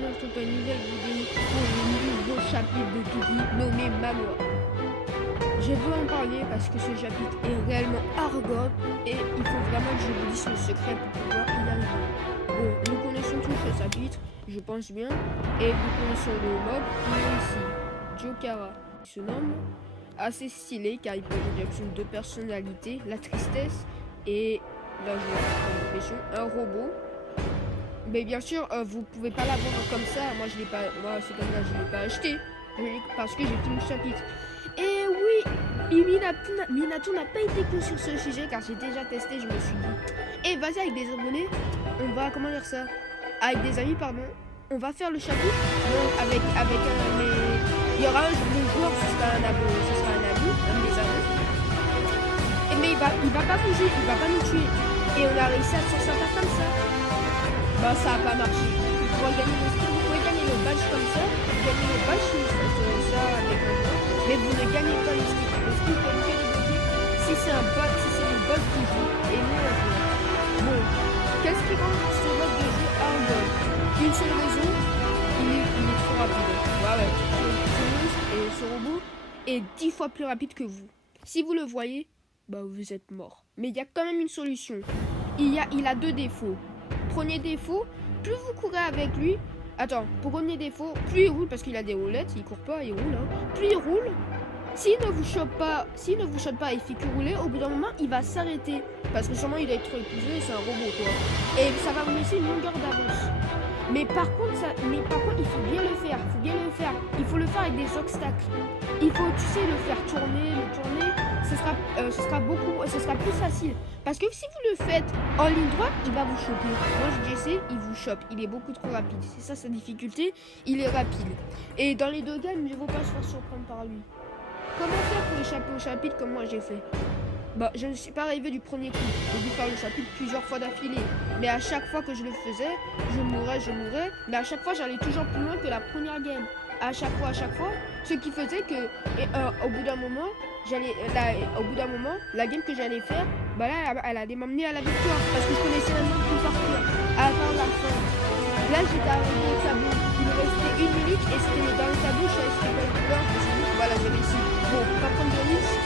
On se fait une nouvelle vidéo pour le nouveau chapitre de Kiki nommé Manoir. Je veux en parler parce que ce chapitre est réellement argot et il faut vraiment que je vous dise le secret pour pouvoir y arriver. Bon, nous connaissons tous ce chapitre, je pense bien, et nous connaissons le mob qui est ici, Jokara. Il se nomme assez stylé car il possède deux personnalités, la tristesse et la joie, un robot. Mais bien sûr, vous pouvez pas la vendre comme ça. Moi, je l'ai pas. Moi, c'est comme ça, je l'ai pas acheté parce que j'ai fini le chapitre. Et oui, Minato n'a pas été con sur ce sujet car j'ai déjà testé. Je me suis dit, et vas-y avec des abonnés, on va comment dire ça, avec des amis pardon, on va faire le chapitre. Donc avec un, mais il y aura un joueur, ce sera un ami, un des amis. Et mais il va pas bouger, il va pas nous tuer. Et on a réussi à s'en sortir comme ça. Bah ça a pas marché. Vous pouvez gagner le badge comme ça. Vous gagnez le badge si vous faites ça avec un joueur. Mais vous ne gagnez pas le skill. Le skill peut être débloqué si c'est un bot, si c'est le bot qui joue et non un joueur. Bon, qu'est-ce qui rend ce mode de jeu hard? Une seule raison, il est trop rapide. Ouais. Ce monstre et ce robot est 10 fois plus rapide que vous. Si vous le voyez, bah vous êtes mort. Mais il y a quand même une solution. Il a deux défauts. Premier défaut, plus vous courez avec lui, premier défaut, plus il roule parce qu'il a des roulettes, il court pas, il roule, hein. Plus il roule, s'il ne vous chope pas et fait que rouler, au bout d'un moment il va s'arrêter parce que sûrement il va être trop épuisé, c'est un robot quoi. Et ça va vous laisser une longueur d'avance. Mais par contre, il faut bien le faire, il faut le faire avec des obstacles. Il faut, tu sais, le faire tourner, ce sera plus facile. Parce que si vous le faites en ligne droite, il va vous choper. Moi, j'ai essayé, il vous chope. Il est beaucoup trop rapide. C'est ça sa difficulté, il est rapide. Et dans les deux games, il ne faut pas se faire surprendre par lui. Comment faire pour échapper au chapitre comme moi j'ai fait? Bah, je ne suis pas arrivé du premier coup. J'ai dû faire le chapitre plusieurs fois d'affilée. Mais à chaque fois que je le faisais, je mourais. Mais à chaque fois, j'allais toujours plus loin que la première game. À chaque fois. Ce qui faisait que, au bout d'un moment, la game que j'allais faire, bah là, elle allait m'amener à la victoire. Parce que je connaissais la map tout par cœur. À la fin. Là, j'étais arrivé au tableau. Il me restait 1 minute et c'était dans le tableau, je savais c'était pas le couleur. Voilà, j'ai réussi. Bon, faut pas prendre de risque.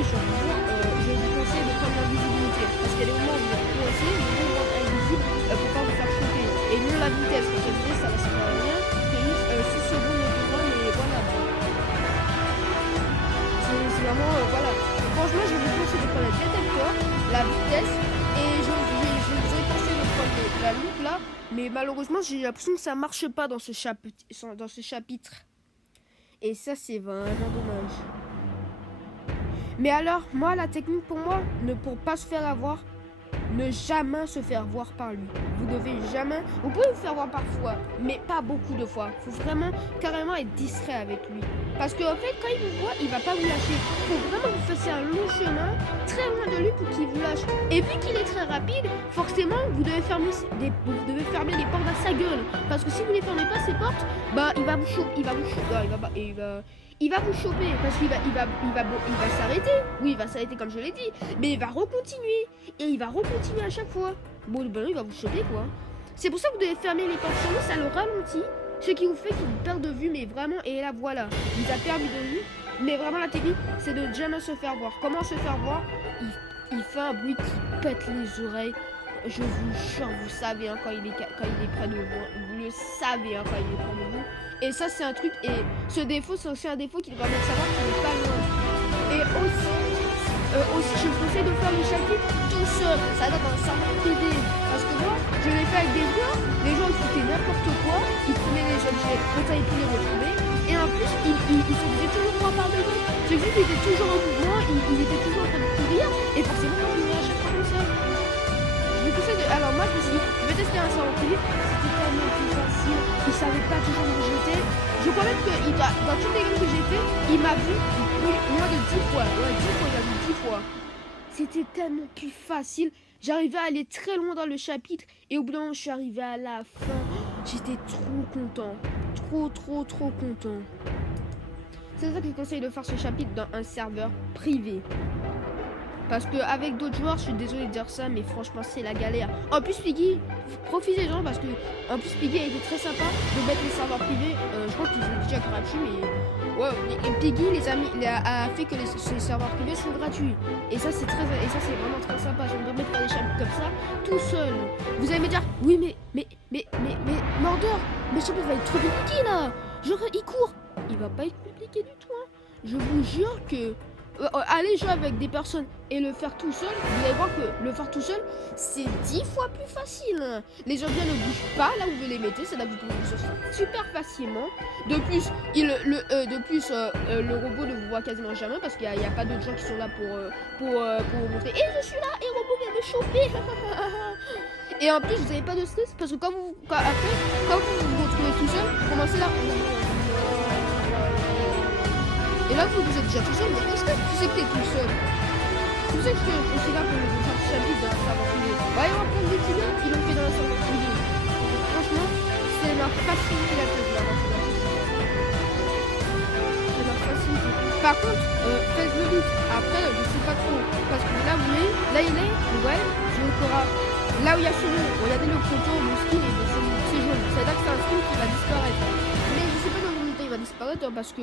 Je vous conseille de prendre l'invisibilité parce qu'il y a des moments où vous êtes coincé, vous devez rendre invisible pour pas vous faire choper. Et non la vitesse, parce que la vitesse ça va servir à rien. C'est juste 6 secondes de devant, mais voilà. C'est vraiment, voilà. Franchement, je vous conseille de prendre le détecteur, la vitesse, et je vous ai conseillé de prendre la loupe là, mais malheureusement, j'ai l'impression que ça marche pas dans ce chapitre. Et ça, c'est vraiment dommage. Mais alors, moi, la technique pour moi, pour pas se faire avoir, ne jamais se faire voir par lui. Vous devez jamais... Vous pouvez vous faire voir parfois, mais pas beaucoup de fois. Il faut vraiment, carrément être discret avec lui. Parce qu'en fait, quand il vous voit, il va pas vous lâcher. Il faut vraiment que vous fassiez un long chemin, très loin de lui pour qu'il vous lâche. Et vu qu'il est très rapide, forcément, vous devez fermer les portes à sa gueule. Parce que si vous ne fermez pas ses portes, bah, il va vous choper. Il va vous choper parce qu'il va s'arrêter. Oui, il va s'arrêter comme je l'ai dit. Mais il va recontinuer. Et il va recontinuer à chaque fois. Bon, ben il va vous choper quoi. C'est pour ça que vous devez fermer les portes sur lui, ça le ralentit. Ce qui vous fait qu'il perd de vue, mais vraiment, et là voilà. Il a perdu de vue. Mais vraiment la technique, c'est de jamais se faire voir. Comment se faire voir? Il fait un bruit qui pète les oreilles. Je vous jure, vous savez hein, quand il est près de vous. Vous le savez hein, quand il est près de vous. Et ça c'est un truc, et ce défaut c'est aussi un défaut qui doit mettre savoir qu'il n'est pas loin. Et aussi je vous conseille de faire le chapitre tout seul, ça donne un certain privé. Parce que moi, je l'ai fait avec des joueurs, les gens ils foutaient n'importe quoi, ils prenaient les objets, comme ça ils pouvaient les retrouver. Et en plus, ils se faisaient toujours voir par devant. Je dis qu'il était toujours en mouvement, il était toujours en train de courir, et forcément moi je me à chaque fois comme ça. Alors moi je me suis dit, je vais tester un savant privé. C'était tellement plus facile. Il savait pas toujours où j'étais. Je crois même que dans toutes les games que j'ai fait, il m'a vu moins de 10 fois. Ouais, 10 fois, il a vu 10 fois. C'était tellement plus facile. J'arrivais à aller très loin dans le chapitre. Et au bout d'un moment, je suis arrivée à la fin. J'étais trop content. Trop content. C'est ça que je conseille de faire ce chapitre dans un serveur privé. Parce qu'avec d'autres joueurs, je suis désolé de dire ça, mais franchement, c'est la galère. En plus, Piggy, profitez-en parce que en plus, Piggy a été très sympa de mettre les serveurs privés. Je crois qu'ils étaient déjà gratuits, mais ouais. Et Piggy, les amis, a fait que ces serveurs privés sont gratuits. Et ça, c'est vraiment très sympa. Ça me permet de faire des chapitres comme ça, tout seul. Vous allez me dire, oui, mais Mordor, mais chapitre va être trop compliqué là. Genre, il court. Il va pas être compliqué du tout. Hein. Je vous jure que aller jouer avec des personnes et le faire tout seul, vous allez voir que le faire tout seul, c'est 10 fois plus facile. Les objets ne bougent pas là où vous les mettez, c'est là que vous pouvez les sortir super facilement. De plus, le robot ne vous voit quasiment jamais parce qu'il n'y a pas d'autres gens qui sont là pour vous montrer. Et je suis là, et le robot vient me choper. Et en plus, vous n'avez pas de stress parce que quand vous vous retrouvez tout seul, vous commencez là. Et là, vous êtes déjà tout seul, mais est-ce que tu sais que t'es tout seul? Tu sais que je suis là pour le faire chapitre dans la serveur privée. Bah, il y aura plein de youtubeurs qui l'ont fait dans la serveur privée. Franchement, c'est leur facilité la tête de la C'est leur facilité. Par contre, faites-le vite. Après, je sais pas trop. Parce que là, vous voyez, là il est, ouais, je le ferai. Là où il y a ce nom, regardez le photo, le skin et c'est jaune. C'est-à-dire que c'est un skin qui va disparaître. Mais je sais pas dans quel temps il va disparaître parce que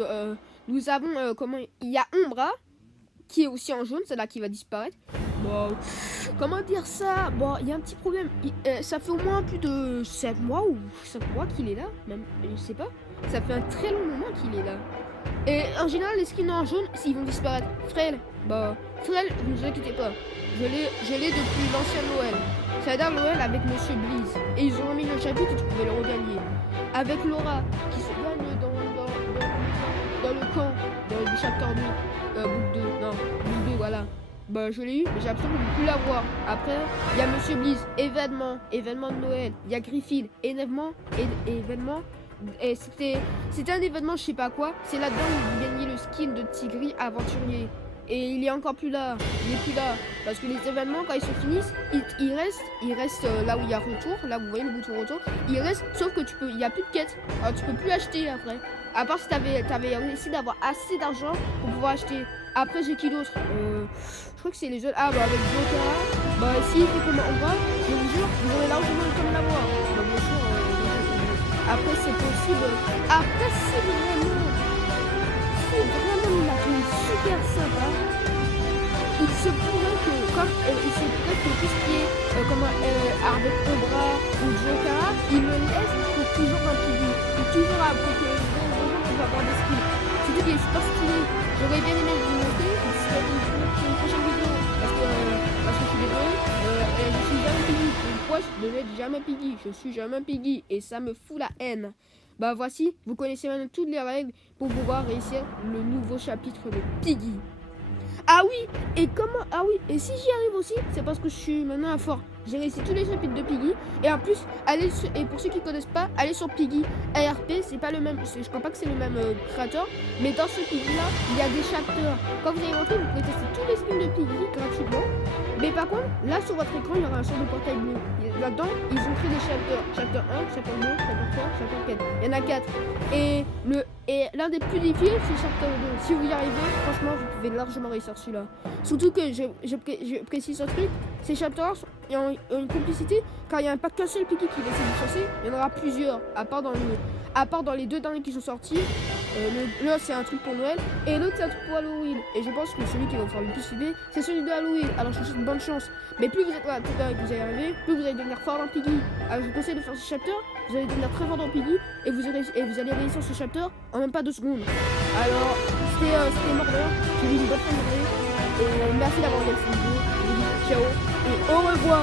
nous avons il y a Umbra qui est aussi en jaune, c'est là qui va disparaître. Bon, comment dire ça? Bon, il y a un petit problème. Ça fait au moins plus de 7 mois ou 5 mois qu'il est là, même, je sais pas. Ça fait un très long moment qu'il est là. Et en général, les skins en jaune, ils vont disparaître. Frêle, ne vous inquiétez pas. Je l'ai depuis l'ancien Noël. C'est-à-dire Noël avec Monsieur Bleeze. Et ils ont remis le chapitre et tu pouvais le regagner. Avec Laura, qui se gagne dans le camp, dans le chapter 2. Book 2, non, Book 2, voilà. Bah, je l'ai eu, mais j'ai absolument pu l'avoir. Après, il y a Monsieur Bleeze, événement de Noël. Il y a Griffith, événement. Et c'était un événement, je sais pas quoi. C'est là-dedans où vous gagnez le skin de Tigri aventurier. Et il est encore plus là. Il est plus là. Parce que les événements, quand ils se finissent, il reste là où il y a retour. Là, vous voyez le bouton retour. Il reste, sauf que il n'y a plus de quête. Alors, tu peux plus acheter après. À part si t'avais réussi d'avoir assez d'argent pour pouvoir acheter. Après, j'ai qui d'autre je crois que c'est les autres. Ah, bah, avec Joker. Bah, s'il fait comme on va, je vous jure, vous aurez largement le temps de l'avoir. Bah, bien sûr, après, c'est possible. Après, c'est vraiment une machine super sympa. Il se pourrait que tout ce qui est avec Cobra ou Joker, il me laisse pour toujours un Piggy. Pour toujours pour que les gens puissent avoir des skins. Surtout qu'il est super stylé. J'aurais bien aimé vous montrer une prochaine vidéo. Parce que je suis désolé, je suis jamais Piggy. Une fois, je ne vais jamais Piggy. Je suis jamais Piggy. Et ça me fout la haine. Bah voici, vous connaissez maintenant toutes les règles pour pouvoir réussir le nouveau chapitre de Piggy. Ah oui, et si j'y arrive aussi, c'est parce que je suis maintenant à fort. J'ai réussi tous les chapitres de Piggy. Et en plus, et pour ceux qui ne connaissent pas, allez sur Piggy ARP, c'est pas le même, je crois pas que c'est le même créateur. Mais dans ce Piggy là, il y a des chapters. Quand vous allez rentrer, vous pouvez tester tous les skins de Piggy gratuitement. Mais par contre, là sur votre écran, il y aura un sort de portail bleu. Là-dedans, ils ont créé des chapters. Chapter 1, chapter 2, chapter 3, chapter 4. Il y en a 4. Et l'un des plus difficiles, c'est chapter 2. Si vous y arrivez, franchement, vous pouvez largement réussir celui-là. Surtout que je précise un truc, ces chapters ont une complicité, car il n'y a pas qu'un seul Piggy qui va essayer de chasser, il y en aura plusieurs, à part dans les deux derniers qui sont sortis. L'un c'est un truc pour Noël et l'autre c'est un truc pour Halloween. Et je pense que celui qui va vous faire le plus flipper, c'est celui de Halloween. Alors je vous souhaite bonne chance. Mais plus vous êtes là, que vous allez arriver, plus vous allez devenir fort dans Piggy. Alors je vous conseille de faire ce chapter, vous allez devenir très fort dans Piggy et vous allez réussir ce chapter en même pas 2 secondes. Alors c'était Mordor, je vous dis une bonne fin de journée et merci d'avoir regardé cette vidéo. Je vous dis ciao et au revoir.